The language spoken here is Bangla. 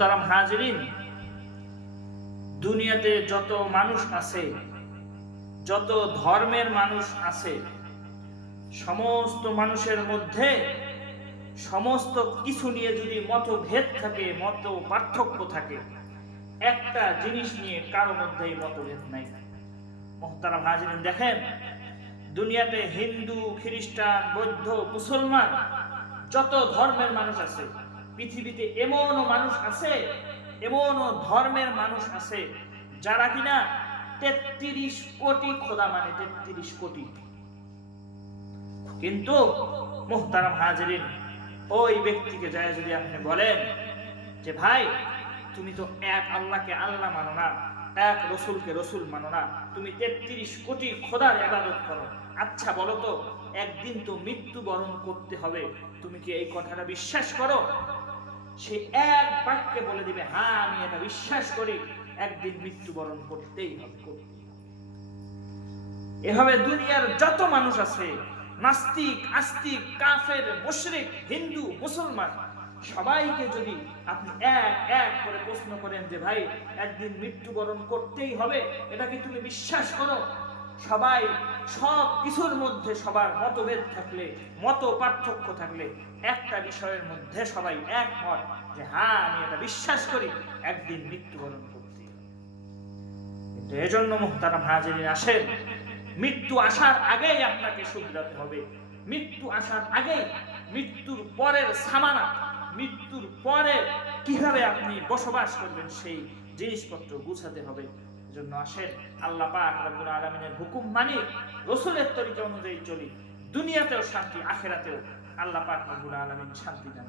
মোহতারাম হাজরিন দুনিয়াতে যত মানুষ আছে, যত ধর্মের মানুষ আছে, সমস্ত মানুষের মধ্যে সমস্ত কিছু নিয়ে যদি মতভেদ থাকে, মত পার্থক্য থাকে, একটা জিনিস নিয়ে কারও মধ্যেই মতভেদ নাই। মোহতারাম হাজরিন, দেখেন, দুনিয়াতে হিন্দু, খ্রিস্টান, বৌদ্ধ, মুসলমান, যত ধর্মের মানুষ আছে পৃথিবীতে এমনও মানুষ আছে, এমনও ধর্মের মানুষ আছে, যারা কিনা তেত্রিশ কোটি খোদা মানে তেত্রিশ কোটি। কিন্তু মোহতারাম হাজরিন, ওই ব্যক্তিকে যায় যদি আপনি বলেন যে, ভাই, তুমি তো এক আল্লাহকে আল্লাহ মানো না, এক রসুলকে রসুল মানো না, তুমি তেত্রিশ কোটি খোদার ইবাদত করো। আচ্ছা বলো তো, একদিন তো মৃত্যুবরণ করতে হবে। তুমি কি এই কথাটা বিশ্বাস করো? সে এক বাক্যে বলে দিবে হ্যাঁ আমি এটা বিশ্বাস করি, একদিন মৃত্যুবরণ করতেই হবে। এভাবে দুনিয়ার যত মানুষ আছে, নাস্তিক, আস্তিক, কাফের, মুশরিক, হিন্দু, মুসলমান, সবাইকে যদি আপনি এক এক করে প্রশ্ন করেন যে, ভাই, একদিন মৃত্যুবরণ করতেই হবে, এটা কি তুমি বিশ্বাস করো? সবাই, সব কিছুর মধ্যে সবার মতভেদ থাকলে, মত পার্থক্য থাকলে একটা বিষয়ের মধ্যে সবাই একমত যে হ্যাঁ আমি এটা বিশ্বাস করি, একদিন মৃত্যুবরণ করতেই হবে কিন্তু এজন্য মুহতারাম হাজিরিন আসেন, মৃত্যু আসার আগেই আপনাকে শুধরাতে হবে। মৃত্যু আসার আগেই মৃত্যুর পরের সামানা, মৃত্যুর পরে কীভাবে আপনি বসবাস করবেন সেই জিনিসপত্র গুছাতে হবে। এজন্য আসেন। আল্লাহ পাক রব্বুল আলামিনের হুকুম মানি, রসুলের তরিকা অনুযায়ী চলি। দুনিয়াতেও শান্তি, আখেরাতেও আল্লাহ পাক রব্বুল আলামিন শান্তি দান